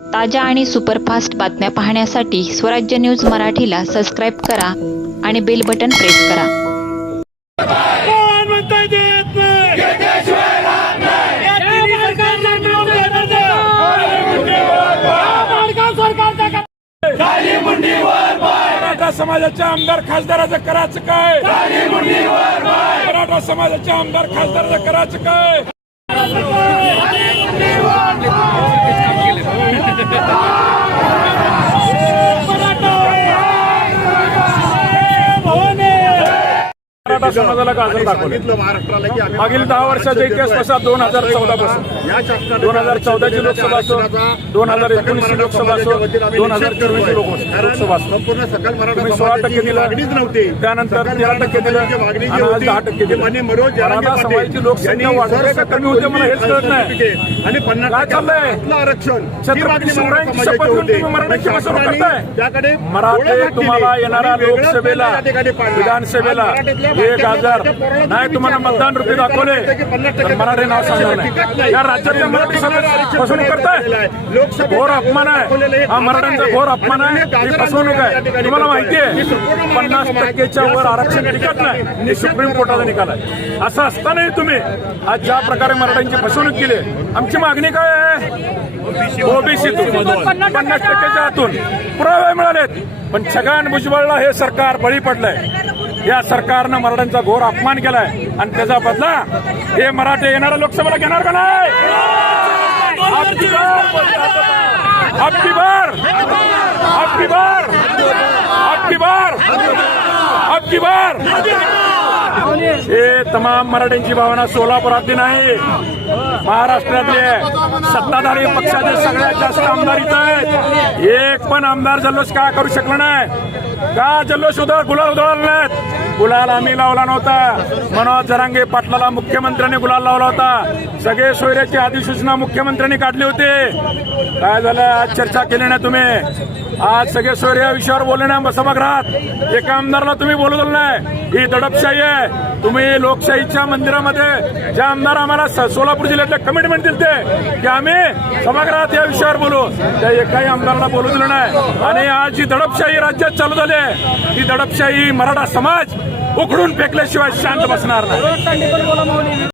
ताज्या आणि सुपरफास्ट बातम्या पाहण्यासाठी स्वराज्य न्यूज मराठीला सबस्क्राईब करा आणि बेल बटन प्रेस करा. मराठा समाजाच्या आमदार खासदाराचं करायचं काय? मराठा समाजाच्या आमदार खासदाराचं करायचं काय? Ah! समाजाला गाजर दाखवलं मागील दहा वर्षाचा इतिहास कसा? दोन हजार चौदा पासून. दोन हजार चौदाची लोकसभा असो दोन हजार एकोणीसची लोकसभा असो दोन हजार चोवीसची लोकसभा असो सोळा टक्के दिलं. त्यानंतर तेरा टक्के दिलं. आणि दहा टक्के दिलं. मराठा समाजाची लोकसंख्या वाढते का कमी होते मला हेच कळत नाही. आणि पन्नास चाललंय? आरक्षण. छत्रपती शिवरायांची शपथ घेऊन. तुम्ही करताय. त्याकडे मराठे. तुम्हाला येणाऱ्या लोकसभेला. विधानसभेला एक हजार नाही तुम्हाला मतदान रुपये दाखवले. तर मराठे नाव सांगणार नाही. या राज्यातल्या मराठी समाज फसवणूक करताय. घोर अपमान आहे. हा मराठ्यांचा घोर अपमान आहे. ही फसवणूक आहे. तुम्हाला माहिती आहे पन्नास टक्केच्या वर आरक्षण टिकत नाही. हे सुप्रीम कोर्टाचा निकाल आहे. असं असतानाही तुम्ही आज ज्या प्रकारे मराठ्यांची फसवणूक केली आमची मागणी काय आहे? ओबीसीतून पन्नास टक्क्याच्या आतून. पुरावे मिळालेत. पण छगन भुजबळला हे सरकार बळी पडलंय. या सरकारनं मराठ्यांचा घोर अपमान केलाय. आणि त्याचा बदला हे मराठे येणाऱ्या लोकसभेला घेणार का नाही? हप्ती बार. आपकी बार. आपकी बार. आपकी बार. हे तमाम मराठ्यांची भावना सोलापुरातली नाही. महाराष्ट्रातली आहे. सत्ताधारी पक्षाचे सगळ्यात जास्त आमदार इथं आहेत. एक पण आमदार जल्लोष का करू शकला नाही? का जल्लोष उधळ गुलाल उधळला नाहीत? गुलाल आम्ही लावला नव्हता. मनोज जरांगे पाटलाला मुख्यमंत्र्यांनी गुलाल लावला होता. सगळे सोयऱ्याची अधिसूचना मुख्यमंत्र्यांनी काढली होती. काय झालं? आज चर्चा केली नाही तुम्ही. आज सगळे सोयरे या विषयावर बोलले नाही सभागृहात. एका आमदारला तुम्ही बोलवलं नाही. ही दडपशाही आहे. तुम्ही लोकशाहीच्या मंदिरामध्ये ज्या आमदार आम्हाला स- सोलापूर जिल्ह्यातले कमिटमेंट दिलते की आम्ही सभागृहात या विषयावर बोलू. त्या एकाही आमदाराला बोलू दिलं नाही. आणि आज जी दडपशाही राज्यात चालू झाली आहे ती दडपशाही मराठा समाज उखडून फेकल्याशिवाय शांत बसणार नाही.